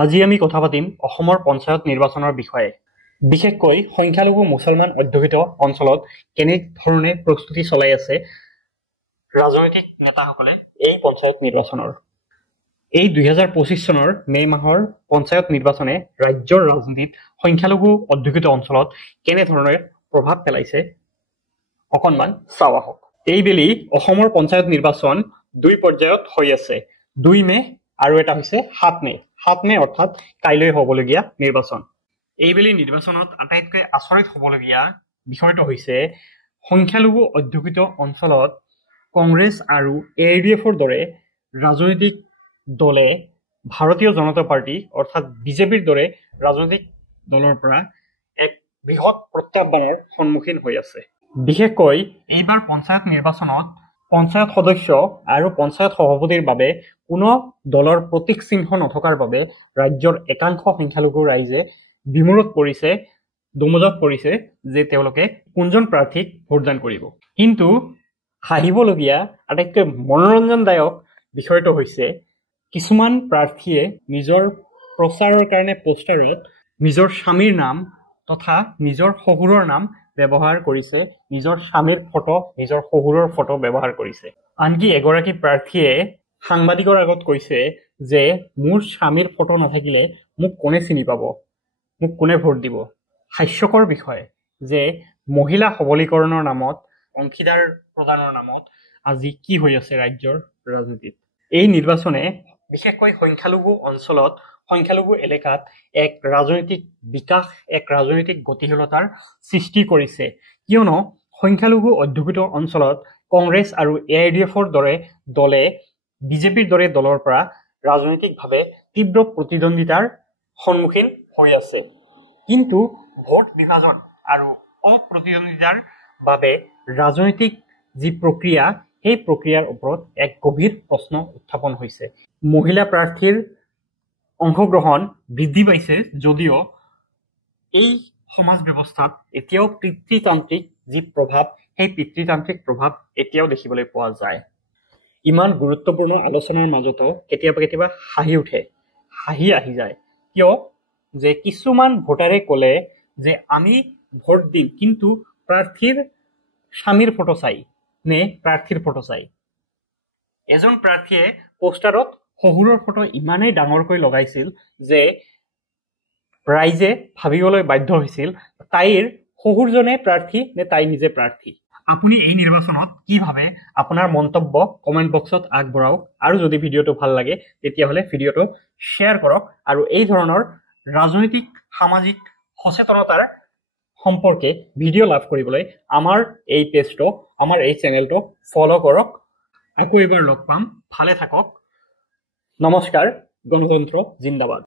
আজি আমি কথা পাতিম অসমৰ পঞ্চায়ত নিৰ্বাচনৰ বিষয়ে। বিশেষকৈ সংখ্যালঘু মুছলমান অধ্যুষিত অঞ্চলত কেনে ধৰণে প্ৰস্তুতি চলাই আছে ৰাজনৈতিক নেতাসকলে এই পঞ্চায়ত নিৰ্বাচনৰ। এই 2025 চনৰ মে মাহৰ পঞ্চায়ত নিৰ্বাচনে ৰাজ্যৰ ৰাজনীতিত সংখ্যালঘু অধ্যুষিত অঞ্চলত কেনে ধৰণে প্ৰভাৱ পেলাইছে অকণমান চাওঁ আহক। এইবেলি অসমৰ পঞ্চায়ত নিৰ্বাচন দুই পৰ্যায়ত হৈ আছে, 2 মে আৰু এটা হৈছে 7 মে। 7 মে অৰ্থাৎ কাইলৈ হ'বলগীয়া নিৰ্বাচন। এইবেলি নিৰ্বাচনত আটাইতকৈ আচৰিত হ'বলগীয়া বিষয়টো হৈছে সংখ্যালঘু অধ্যুষিত অঞ্চলত কংগ্ৰেছ আৰু AIDFৰ দৰে ৰাজনৈতিক দলে ভাৰতীয় জনতা পাৰ্টি অৰ্থাৎ বিজেপিৰ দৰে ৰাজনৈতিক দলৰ পৰা এক বৃহৎ প্ৰত্যাহ্বানৰ সন্মুখীন হৈ আছে। বিশেষকৈ এইবাৰ পঞ্চায়ত নিৰ্বাচনত পঞ্চায়ত সদস্য আৰু পঞ্চায়ত সভাপতিৰ বাবে কোনো দলৰ প্ৰতীক চিহ্ন নথকাৰ বাবে ৰাজ্যৰ একাংশ সংখ্যালঘু ৰাইজে বিমোৰত পৰিছে, দোমোজত পৰিছে যে তেওঁলোকে কোনজন প্ৰাৰ্থীক ভোটদান কৰিব। কিন্তু হাঁহিবলগীয়া আটাইতকৈ মনোৰঞ্জনদায়ক বিষয়টো হৈছে কিছুমান প্ৰাৰ্থীয়ে নিজৰ প্ৰচাৰৰ কাৰণে পোষ্টাৰত নিজৰ স্বামীৰ নাম তথা নিজৰ শহুৰৰ নাম ব্যৱহাৰ কৰিছে, নিজৰ স্বামীৰ ফটো, নিজৰ শহুৰৰ ফটো ব্যৱহাৰ কৰিছে। আনকি এগৰাকী প্ৰাৰ্থীয়ে সাংবাদিকৰ আগত কৈছে যে মোৰ স্বামীৰ ফটো নাথাকিলে মোক কোনে চিনি পাব, মোক কোনে ভোট দিব। হাস্যকৰ বিষয় যে মহিলা সবলীকৰণৰ নামত, অংশীদাৰ প্ৰদানৰ নামত আজি কি হৈ আছে ৰাজ্যৰ ৰাজনীতিত। এই নিৰ্বাচনে বিশেষকৈ সংখ্যালঘু অঞ্চলত, সংখ্যালঘু এলেকাত এক ৰাজনৈতিক বিকাশ, এক ৰাজনৈতিক গতিশীলতাৰ সৃষ্টি কৰিছে, কিয়নো সংখ্যালঘু অধ্যুষিত অঞ্চলত কংগ্ৰেছ আৰু AIDFৰ দৰে দলে বিজেপিৰ দৰে দলৰ পৰা ৰাজনৈতিকভাৱে তীব্ৰ প্ৰতিদ্বন্দ্বিতাৰ সন্মুখীন হৈ আছে। কিন্তু ভোট বিভাজন আৰু অপ্ৰতিদ্বন্দ্বিতাৰ বাবে ৰাজনৈতিক যি প্ৰক্ৰিয়া, সেই প্ৰক্ৰিয়াৰ ওপৰত এক গভীৰ প্ৰশ্ন উত্থাপন হৈছে। মহিলা প্ৰাৰ্থীৰ অংশগ্ৰহণ বৃদ্ধি পাইছে যদিও এই সমাজ ব্যৱস্থাত এতিয়াও পিতৃতান্ত্ৰিক যি প্ৰভাৱ, সেই পিতৃতান্ত্ৰিক প্ৰভাৱ এতিয়াও দেখিবলৈ পোৱা যায়। ইমান গুৰুত্বপূৰ্ণ আলোচনাৰ মাজতো কেতিয়াবা হাঁহি উঠে, হাঁহি আহি যায়। কিয় যে কিছুমান ভোটাৰে ক'লে যে আমি ভোট দিম কিন্তু প্ৰাৰ্থীৰ স্বামীৰ ফটো চাই নে প্ৰাৰ্থীৰ ফটো চাই। এজন প্ৰাৰ্থীয়ে পোষ্টাৰত শহুৰৰ ফটো ইমানেই ডাঙৰকৈ লগাইছিল যে ৰাইজে ভাবিবলৈ বাধ্য হৈছিল তাইৰ শহুৰজনে প্ৰাৰ্থী নে তাই নিজে প্ৰাৰ্থী। আপুনি এই নিৰ্বাচনত কি ভাবে আপোনাৰ মন্তব্য কমেণ্ট বক্সত আগবঢ়াওক, আৰু যদি ভিডিঅ'টো ভাল লাগে তেতিয়াহ'লে ভিডিঅ'টো শ্বেয়াৰ কৰক, আৰু এই ধৰণৰ ৰাজনৈতিক সামাজিক সচেতনতাৰ সম্পৰ্কে ভিডিঅ' লাভ কৰিবলৈ আমাৰ এই পেজটো, আমাৰ এই চেনেলটো ফ'ল' কৰক। আকৌ এবাৰ লগ পাম, ভালে থাকক। নমস্কাৰ, গণতন্ত্ৰ জিন্দাবাদ।